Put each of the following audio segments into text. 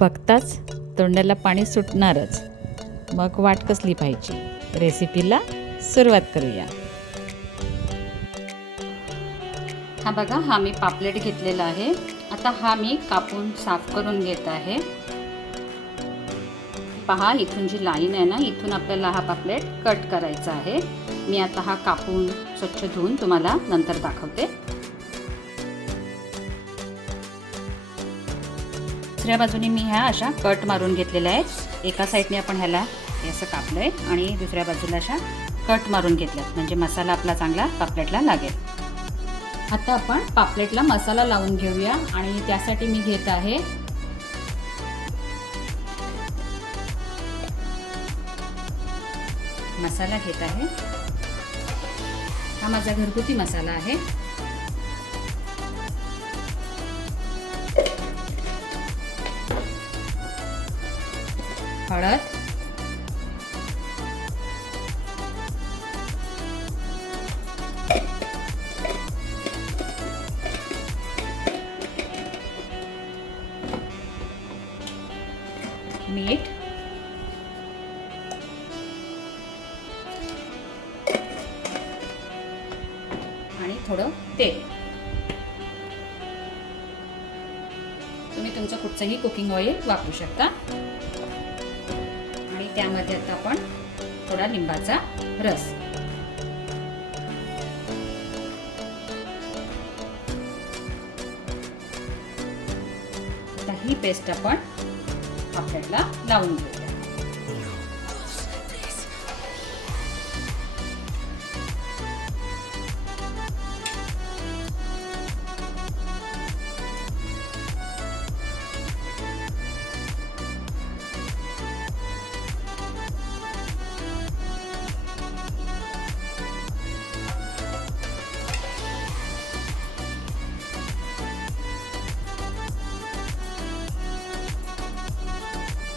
बघताच तोंडाला पाणी सुटणारच. मग वाट कसली पाहिजे, रेसिपीला सुरुवात करूया. हा बघा, हा मी पापलेट घेतलेला आहे. आता हा मी कापून साफ करून घेत आहे. पहा, इथून जी लाईन आहे ना, इथून आपल्याला हा पापलेट कट करायचा आहे. मी आता हा कापून स्वच्छ धुवून तुम्हाला नंतर दाखवते. दुसऱ्या बाजूने मी ह्या अशा कट मारून घेतलेल्या आहेत. एका साईडने आपण ह्याला हे असं कापलंय आणि दुसऱ्या बाजूला अशा कट मारून घेतल्यात, म्हणजे मसाला आपला चांगला पापलेटला लागेल. आता आपण पापलेटला मसाला लावून घेऊया आणि त्यासाठी मी घेत आहे मसाला घेत आहे. हा माझा घरगुती मसाला आहे. हळद, मीठ, आणि थोडं तेल. तुम्ही तुमचं कुठचंही कुकिंग ऑइल वापरू शकता. आणि त्यामध्ये आता आपण थोडा लिंबाचा रस. आता ही पेस्ट आपण पापलेटला लावून घेऊया.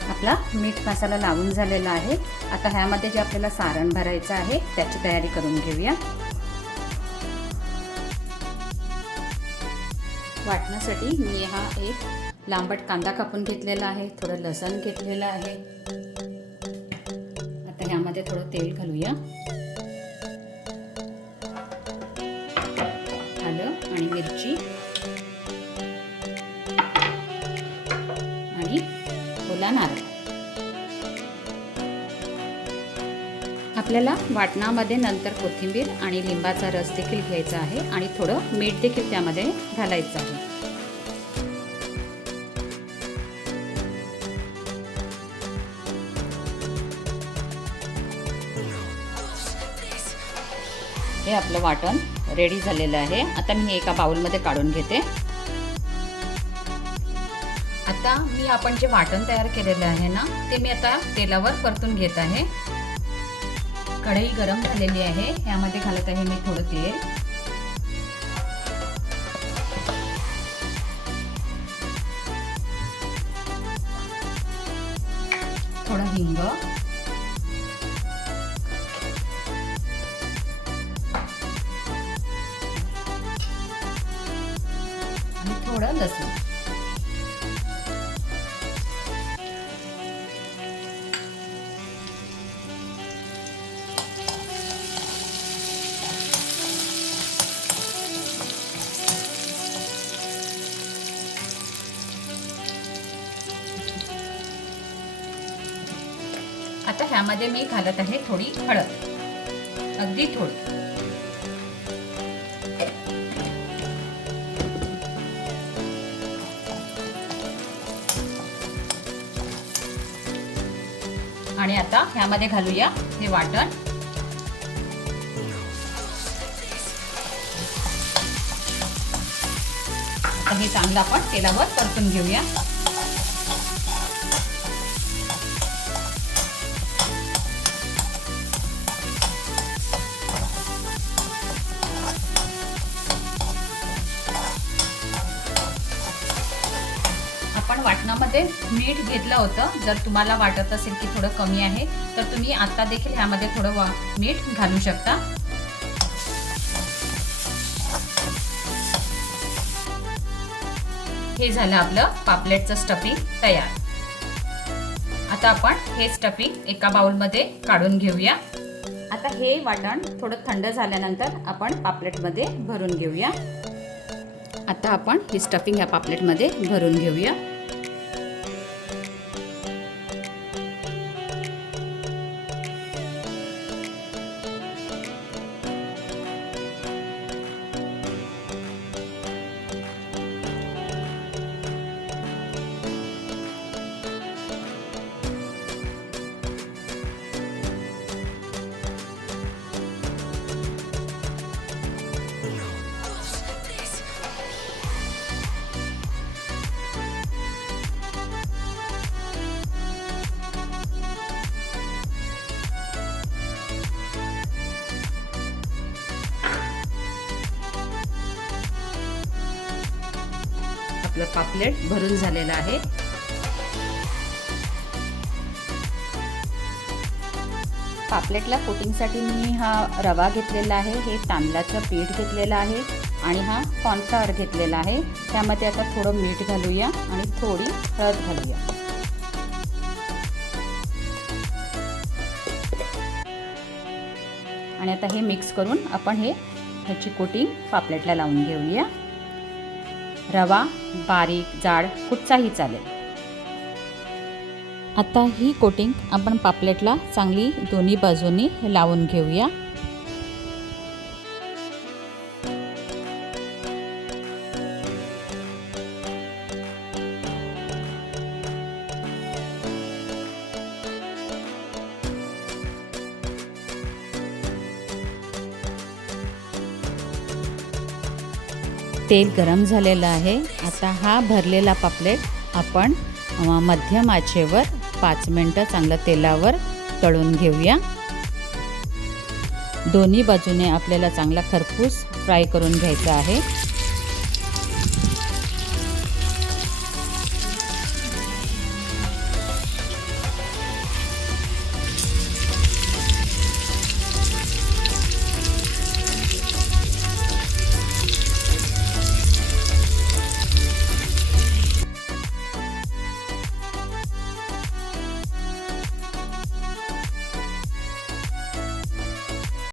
आपला मीठ मसाला लावून झालेला आहे. आता ह्यामध्ये जे आपल्याला सारण भरायचं आहे त्याची तयारी करून घेऊया. वाटण्यासाठी मी हा एक लांबट कांदा कापून घेतलेला आहे. थोडं लसूण घेतलेलं आहे. आता ह्यामध्ये थोडं तेल घालूया. आलं आणि मिरची आणि ओला नारळ. आपल्याला वाटणामध्ये नंतर कोथिंबीर आणि लिंबाचा रस देखील घ्यायचा आहे आणि थोडं मीठ देखील त्यामध्ये घालायचं आहे. हे आपलं वाटण रेडी झालेलं आहे. आता मी हे एका बाउलमध्ये काढून घेते. आता मी आपण जे वाटण तयार केलेलं आहे ना, ते मी आता तेलावर परतून घेत आहे. कढई गरम झालेली आहे. यामध्ये घालत आहे मी थोडं तेल, थोडं हिंग, आणि थोडं लसूण. आता ह्यामध्ये मी घालत आहे थोडी हळद, अगदी थोडी. आणि आता ह्यामध्ये घालूया हे वाटण. हे चांगलं आपण तेलावर परतून घेऊया. आपण वाटणामध्ये मीठ घेतलं होतं. जर तुम्हाला वाटत असेल की थोडं कमी आहे तर तुम्ही आता देखील ह्यामध्ये थोडं मीठ घालू शकता. हे झालं आपलं पापलेटचं स्टफिंग तयार. आता आपण हे स्टफिंग एका बाउलमध्ये काढून घेऊया। आता हे वाटण थोडं थंड झाल्यानंतर आपण पापलेटमध्ये भरून घेऊया। आता आपण ही स्टफिंग या पापलेटमध्ये भरून घेऊया। आपलं पापलेट भरून झालेलं आहे। पापलेटला कोटिंगसाठी मी हा रवा घेतलेला आहे, हे तांदळाचं पीठ घेतलेलं आहे आणि हा कॉर्नफ्लॉवर घेतलेला आहे। त्यामध्ये आता थोडं मीठ घालूया आणि थोडी हळद घालूया। आणि आता हे मिक्स करून आपण ह्याची कोटिंग पापलेटला लावून घेऊया। रवा बारीक जाड कुठचाही चालेल। आता ही कोटिंग आपण पापलेटला चांगली दोन्ही बाजूनी लावून घेऊया। तेल गरम झालेलं आहे। आता हा भरलेला पापलेट आपण मध्यम आचेवर 5 मिनिटं चांगलं तेलावर तळून घेऊया। दोन्ही बाजूने आपल्याला चांगला खरपूस फ्राय करून घ्यायचा आहे।